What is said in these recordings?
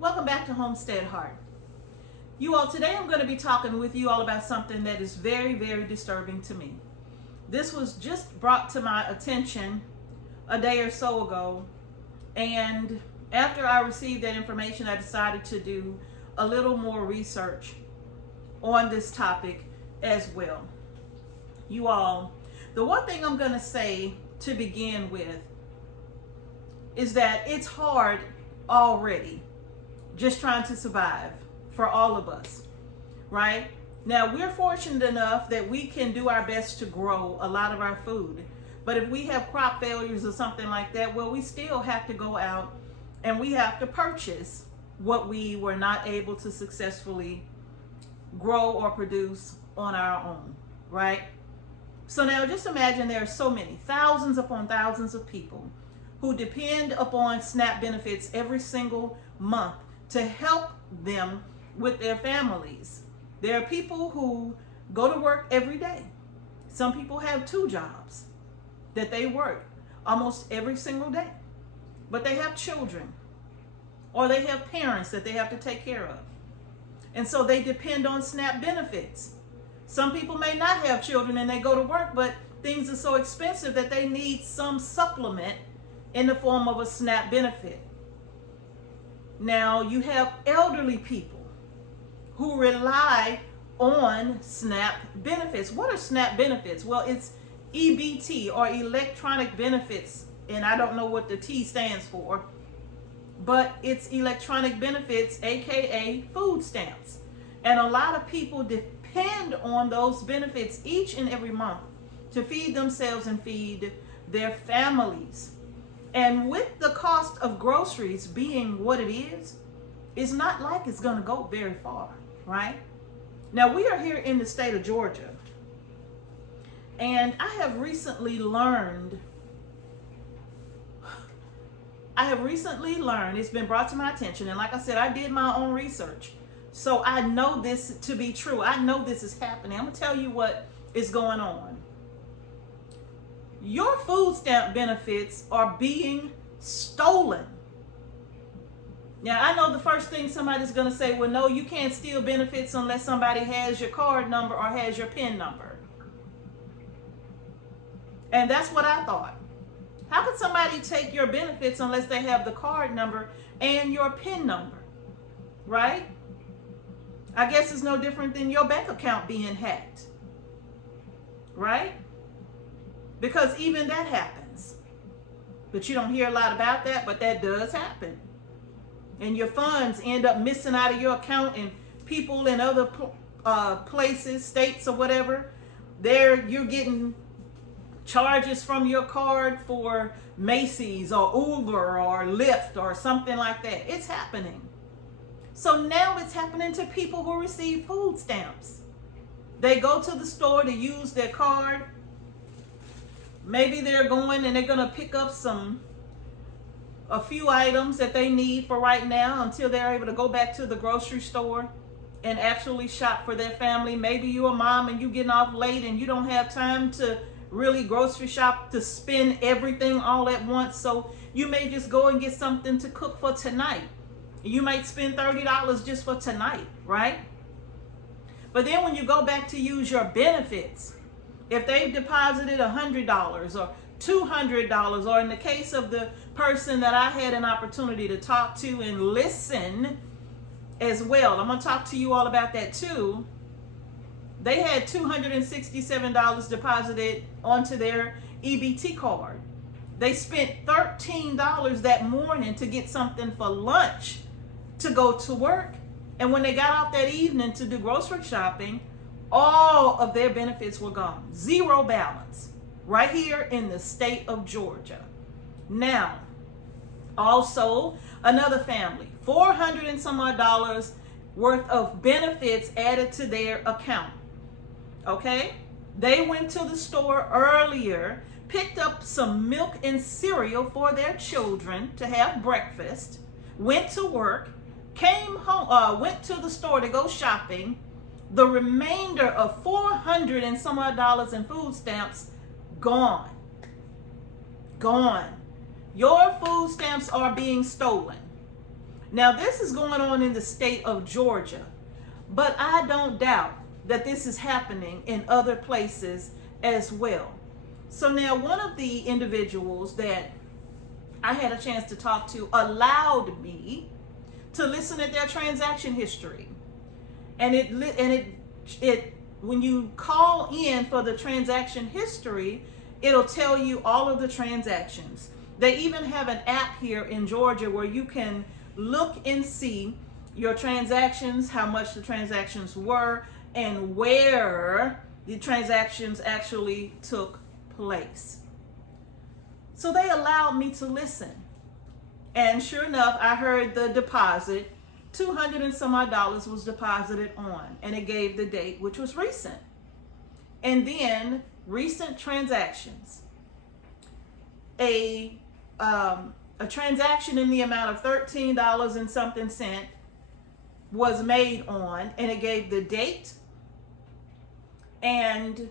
Welcome back to Homestead Heart. You all, today I'm going to be talking with you all about something that is very, very disturbing to me. This was just brought to my attention a day or so ago, and after I received that information, I decided to do a little more research on this topic as well. You all, the one thing I'm going to say to begin with is that it's hard already just trying to survive for all of us, right? Now, we're fortunate enough that we can do our best to grow a lot of our food. But if we have crop failures or something like that, well, we still have to go out and we have to purchase what we were not able to successfully grow or produce on our own, right? So now just imagine there are so many, thousands upon thousands of people who depend upon SNAP benefits every single month to help them with their families. There are people who go to work every day. Some people have 2 jobs that they work almost every single day, but they have children or they have parents that they have to take care of. And so they depend on SNAP benefits. Some people may not have children and they go to work, but things are so expensive that they need some supplement in the form of a SNAP benefit. Now you have elderly people who rely on SNAP benefits. What are SNAP benefits? Well, it's EBT, or electronic benefits, and I don't know what the T stands for, but it's electronic benefits, aka food stamps. And a lot of people depend on those benefits each and every month to feed themselves and feed their families. And with the cost of groceries being what it is, it's not like it's going to go very far, right? Now, we are here in the state of Georgia, and I have recently learned, it's been brought to my attention, and like I said, I did my own research. So I know this to be true. I know this is happening. I'm going to tell you what is going on. Your food stamp benefits are being stolen. Now, I know the first thing somebody's going to say, well, no, you can't steal benefits unless somebody has your card number or has your PIN number. And that's what I thought. How could somebody take your benefits unless they have the card number and your PIN number, right? I guess it's no different than your bank account being hacked, right? Because even that happens. But you don't hear a lot about that, but that does happen. And your funds end up missing out of your account, and people in other places, states or whatever, you're getting charges from your card for Macy's or Uber or Lyft or something like that. It's happening. So now it's happening to people who receive food stamps. They go to the store to use their card. Maybe they're going and they're going to pick up a few items that they need for right now until they're able to go back to the grocery store and actually shop for their family. Maybe you're a mom and you're getting off late and you don't have time to really grocery shop to spend everything all at once. So you may just go and get something to cook for tonight. You might spend $30 just for tonight, right? But then when you go back to use your benefits, if they've deposited $100 or $200, or in the case of the person that I had an opportunity to talk to and listen as well, I'm going to talk to you all about that too. They had $267 deposited onto their EBT card. They spent $13 that morning to get something for lunch to go to work. And when they got off that evening to do grocery shopping, all of their benefits were gone. Zero balance. Right here in the state of Georgia. Now, also another family, $400 and some odd worth of benefits added to their account. Okay? They went to the store earlier, picked up some milk and cereal for their children to have breakfast, went to work, came home, went to the store to go shopping. The remainder of $400 and some odd in food stamps gone. Gone. Your food stamps are being stolen. Now, this is going on in the state of Georgia, but I don't doubt that this is happening in other places as well. So now, one of the individuals that I had a chance to talk to allowed me to listen at their transaction history. And it when you call in for the transaction history, it'll tell you all of the transactions. They even have an app here in Georgia where you can look and see your transactions, how much the transactions were, and where the transactions actually took place. So they allowed me to listen. And sure enough, I heard the deposit, $200 and some odd was deposited on, and it gave the date, which was recent. And then recent transactions. A transaction in the amount of $13 and something cent was made on, and it gave the date, and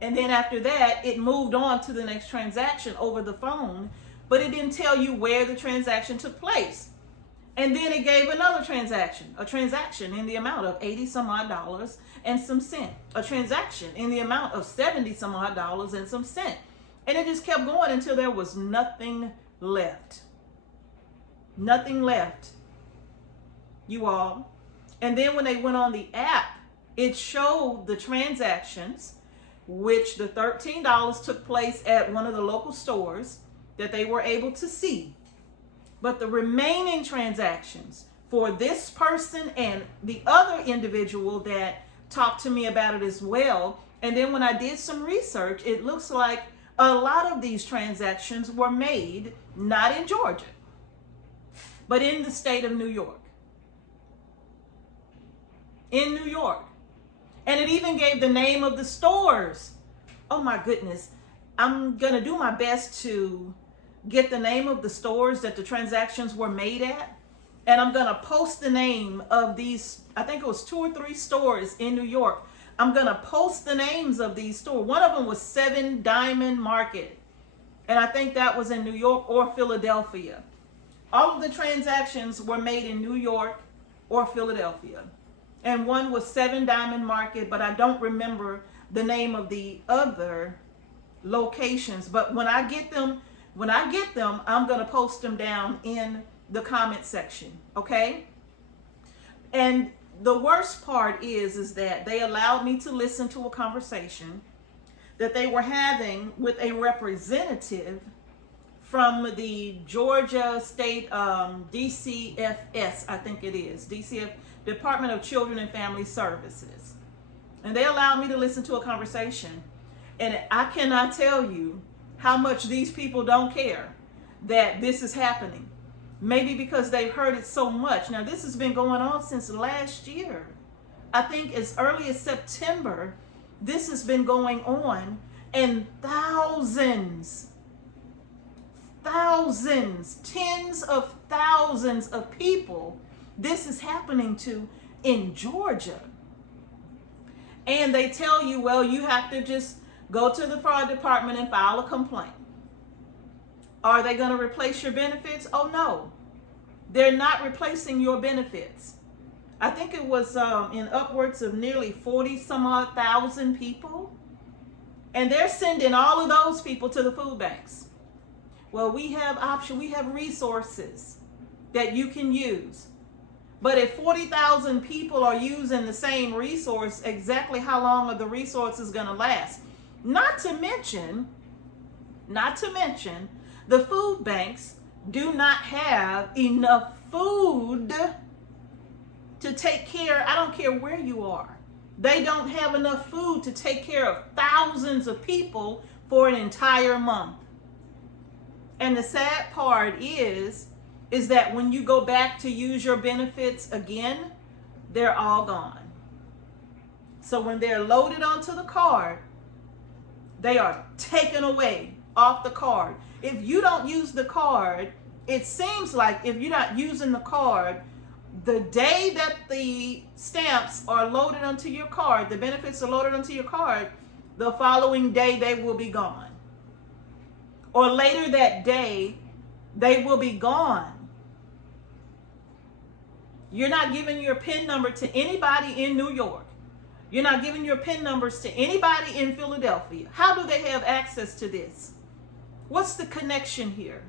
then after that it moved on to the next transaction over the phone, but it didn't tell you where the transaction took place. And then it gave another transaction, a transaction in the amount of 80 some odd and some cent, a transaction in the amount of 70 some odd and some cent. And it just kept going until there was nothing left. Nothing left, you all. And then when they went on the app, it showed the transactions, which the $13 took place at one of the local stores that they were able to see. But the remaining transactions for this person and the other individual that talked to me about it as well, and then when I did some research, it looks like a lot of these transactions were made not in Georgia, but in the state of New York. In New York. And it even gave the name of the stores. Oh my goodness. I'm going to do my best to get the name of the stores that the transactions were made at. And I'm going to post the name of these, I think it was 2 or 3 stores in New York. I'm going to post the names of these stores. One of them was 7 Diamond Market. And I think that was in New York or Philadelphia. All of the transactions were made in New York or Philadelphia. And one was 7 Diamond Market, but I don't remember the name of the other locations. But when I get them, I'm going to post them down in the comment section, okay? And the worst part is that they allowed me to listen to a conversation that they were having with a representative from the Georgia State DCFS, I think it is, DCF, Department of Children and Family Services. And they allowed me to listen to a conversation. And I cannot tell you how much these people don't care that this is happening. Maybe because they've heard it so much. Now, this has been going on since last year. I think as early as September, this has been going on, and thousands, tens of thousands of people this is happening to in Georgia. And they tell you, well, you have to just go to the fraud department and file a complaint. Are they going to replace your benefits? Oh, no. They're not replacing your benefits. I think it was in upwards of nearly 40 some odd thousand people. And they're sending all of those people to the food banks. Well, we have options. We have resources that you can use. But if 40,000 people are using the same resource, exactly how long are the resources going to last? Not to mention, the food banks do not have enough food to take care. I don't care where you are. They don't have enough food to take care of thousands of people for an entire month. And the sad part is that when you go back to use your benefits again, they're all gone. So when they're loaded onto the card, they are taken away off the card. If you don't use the card, it seems like if you're not using the card, the day that the stamps are loaded onto your card, the benefits are loaded onto your card, the following day they will be gone. Or later that day, they will be gone. You're not giving your PIN number to anybody in New York. You're not giving your PIN numbers to anybody in Philadelphia. How do they have access to this? What's the connection here?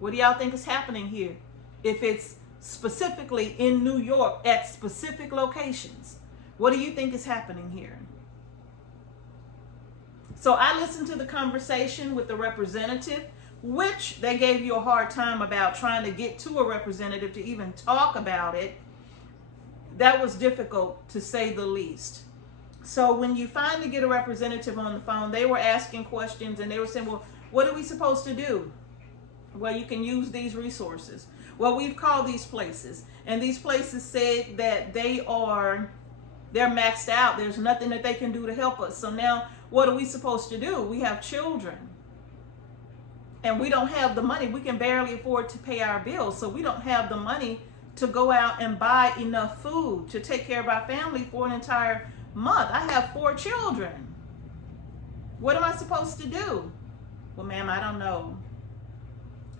What do y'all think is happening here? If it's specifically in New York at specific locations, what do you think is happening here? So I listened to the conversation with the representative, which they gave you a hard time about trying to get to a representative to even talk about it. That was difficult, to say the least. So when you finally get a representative on the phone, they were asking questions and they were saying, well, what are we supposed to do? Well, you can use these resources. Well, we've called these places, and these places said that they're maxed out. There's nothing that they can do to help us. So now what are we supposed to do? We have children and we don't have the money. We can barely afford to pay our bills. So we don't have the money to go out and buy enough food to take care of our family for an entire month. I have 4 children. What am I supposed to do? Well, ma'am, I don't know.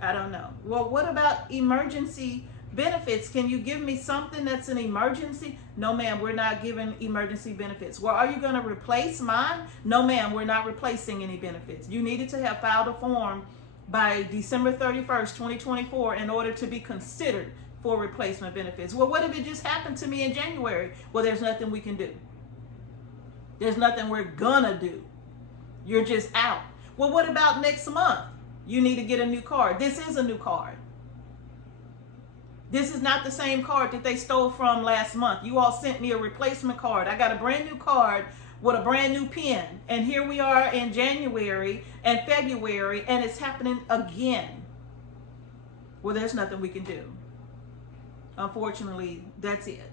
I don't know. Well, what about emergency benefits? Can you give me something that's an emergency? No, ma'am, we're not giving emergency benefits. Well, are you going to replace mine? No, ma'am, we're not replacing any benefits. You needed to have filed a form by December 31st, 2024 in order to be considered for replacement benefits. Well, what if it just happened to me in January? Well, there's nothing we can do. There's nothing we're gonna do. You're just out. Well, what about next month? You need to get a new card. This is a new card. This is not the same card that they stole from last month. You all sent me a replacement card. I got a brand new card with a brand new PIN. And here we are in January and February, and it's happening again. Well, there's nothing we can do. Unfortunately, that's it.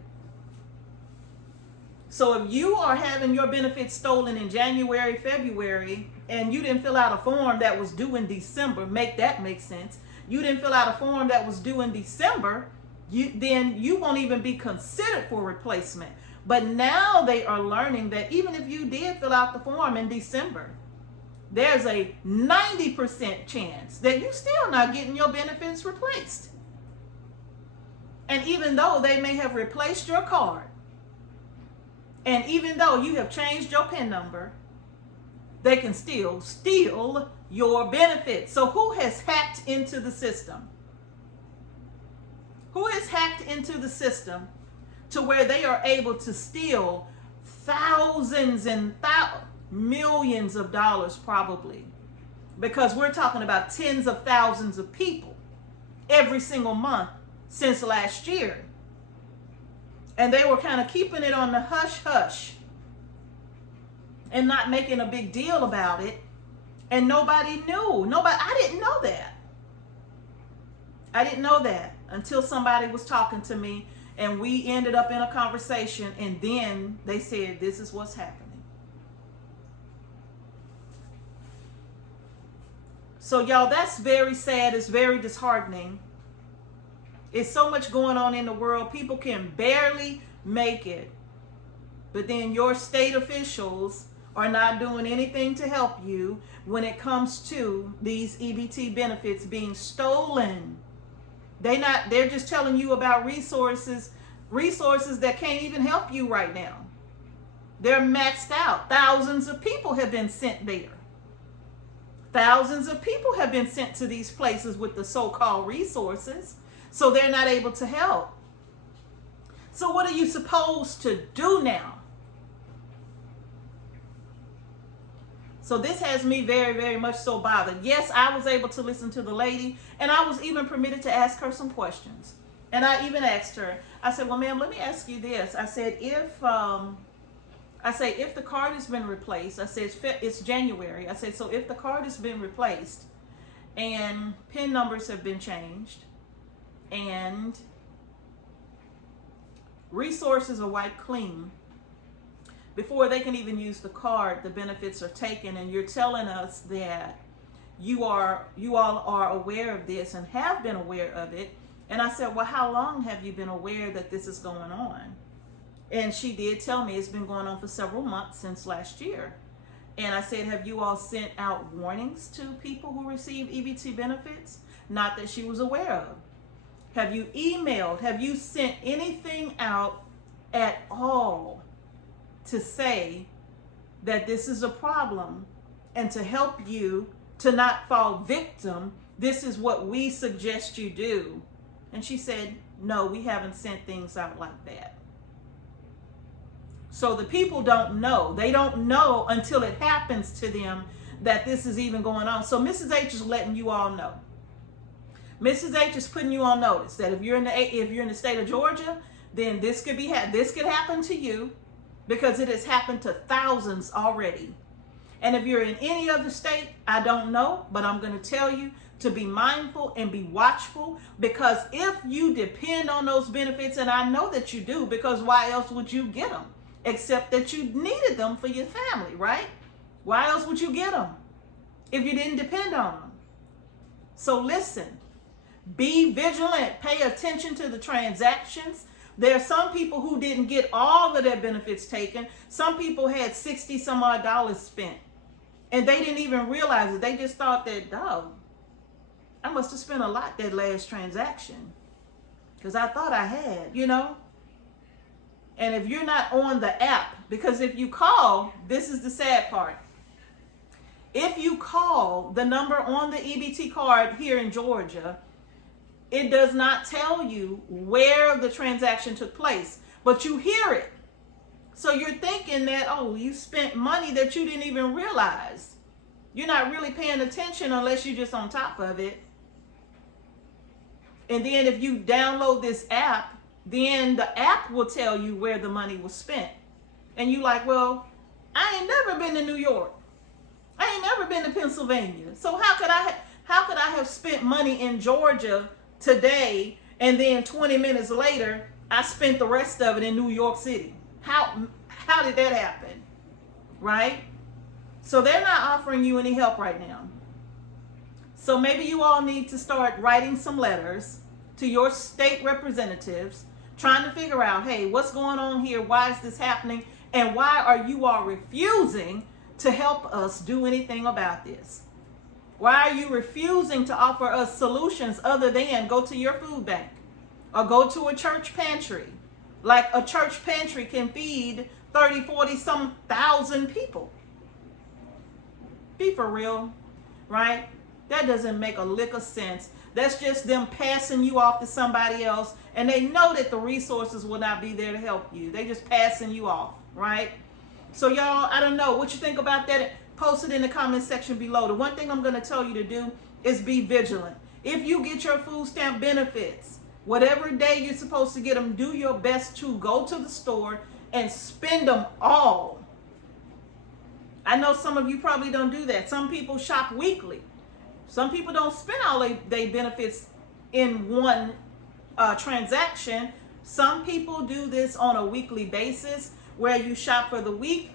So if you are having your benefits stolen in January, February, and you didn't fill out a form that was due in December, make that make sense. You didn't fill out a form that was due in December, then you won't even be considered for replacement. But now they are learning that even if you did fill out the form in December, there's a 90% chance that you're still not getting your benefits replaced. And even though they may have replaced your card, and even though you have changed your PIN number, they can still steal your benefits. So who has hacked into the system? Who has hacked into the system to where they are able to steal thousands and millions of dollars probably? Because we're talking about tens of thousands of people every single month since last year. And they were kind of keeping it on the hush-hush and not making a big deal about it. And nobody knew. I didn't know that. I didn't know that until somebody was talking to me and we ended up in a conversation, and then they said, this is what's happening. So y'all, that's very sad. It's very disheartening. It's so much going on in the world. People can barely make it. But then your state officials are not doing anything to help you when it comes to these EBT benefits being stolen. They're just telling you about resources that can't even help you right now. They're maxed out. Thousands of people have been sent there. Thousands of people have been sent to these places with the so-called resources. So they're not able to help. So what are you supposed to do now? So this has me very, very much so bothered. Yes, I was able to listen to the lady, and I was even permitted to ask her some questions. And I even asked her, I said, well, ma'am, let me ask you this. I said, if the card has been replaced, I said, it's January. I said, so if the card has been replaced and PIN numbers have been changed, and resources are wiped clean, before they can even use the card, the benefits are taken, and you're telling us that you all are aware of this and have been aware of it. And I said, well, how long have you been aware that this is going on? And she did tell me it's been going on for several months since last year. And I said, have you all sent out warnings to people who receive EBT benefits? Not that she was aware of. Have you emailed? Have you sent anything out at all to say that this is a problem and to help you to not fall victim? This is what we suggest you do. And she said, no, we haven't sent things out like that. So the people don't know. They don't know until it happens to them that this is even going on. So Mrs. H is letting you all know. Mrs. H is putting you on notice that if you're in the state of Georgia, then this could happen to you, because it has happened to thousands already. And if you're in any other state, I don't know, but I'm going to tell you to be mindful and be watchful, because if you depend on those benefits, and I know that you do, because why else would you get them except that you needed them for your family, right? Why else would you get them if you didn't depend on them? So listen, be vigilant, pay attention to the transactions. There are some people who didn't get all of their benefits taken. Some people had 60 some odd dollars spent, and they didn't even realize it. They just thought that, dog, I must have spent a lot that last transaction, because I thought I had, you know. And if you're not on the app, because if you call, this is the sad part. If you call the number on the EBT card here in Georgia, it does not tell you where the transaction took place, but you hear it. So you're thinking that, oh, you spent money that you didn't even realize. You're not really paying attention unless you're just on top of it. And then if you download this app, then the app will tell you where the money was spent. And you like, well, I ain't never been to New York. I ain't never been to Pennsylvania. So how could I have spent money in Georgia today, and then 20 minutes later I spent the rest of it in New York City? How did that happen? Right? So they're not offering you any help right now. So maybe you all need to start writing some letters to your state representatives, trying to figure out, hey, what's going on here? Why is this happening? And why are you all refusing to help us do anything about this? Why are you refusing to offer us solutions other than go to your food bank or go to a church pantry? Like a church pantry can feed 30, 40 some thousand people. Be for real, right? That doesn't make a lick of sense. That's just them passing you off to somebody else, and they know that the resources will not be there to help you. They just passing you off, right? So y'all, I don't know what you think about that. Post it in the comment section below. The one thing I'm going to tell you to do is be vigilant. If you get your food stamp benefits, whatever day you're supposed to get them, do your best to go to the store and spend them all. I know some of you probably don't do that. Some people shop weekly. Some people don't spend all their benefits in one transaction. Some people do this on a weekly basis, where you shop for the week,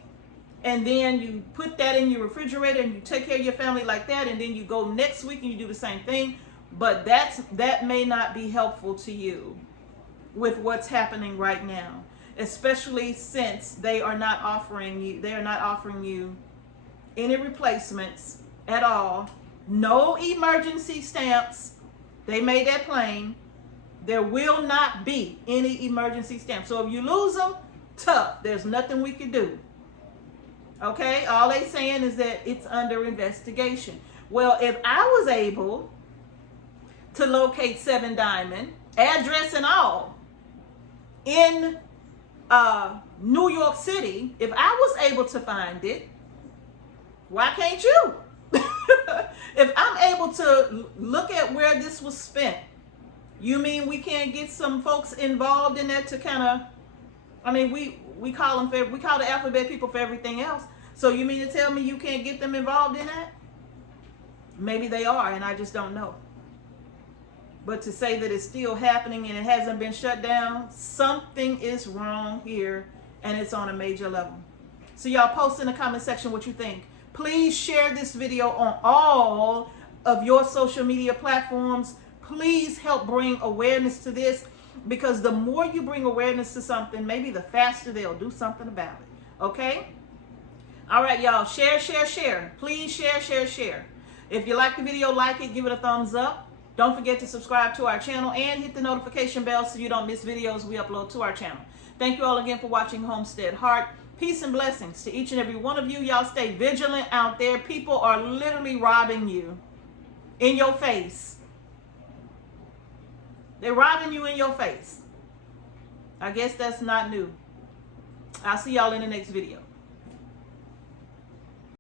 and then you put that in your refrigerator and you take care of your family like that, and then you go next week and you do the same thing. But that may not be helpful to you with what's happening right now, especially since they are not offering you any replacements at all. No emergency stamps. They made that plain. There will not be any emergency stamps. So if you lose them, tough. There's nothing we can do. Okay? All they saying is that it's under investigation. Well, if I was able to locate Seven Diamond, address and all, in New York City, if I was able to find it, why can't you? If I'm able to look at where this was spent, you mean we can't get some folks involved in that to kind of, I mean, we call the alphabet people for everything else. So you mean to tell me you can't get them involved in that? Maybe they are, and I just don't know. But to say that it's still happening and it hasn't been shut down, something is wrong here, and it's on a major level. So y'all post in the comment section what you think. Please share this video on all of your social media platforms. Please help bring awareness to this, because the more you bring awareness to something, maybe the faster they'll do something about it. Okay? All right, y'all. Share, share, share. Please share, share, share. If you like the video, like it, give it a thumbs up. Don't forget to subscribe to our channel and hit the notification bell so you don't miss videos we upload to our channel. Thank you all again for watching Homestead Heart. Peace and blessings to each and every one of you. Y'all stay vigilant out there. People are literally robbing you in your face. They're robbing you in your face. I guess that's not new. I'll see y'all in the next video.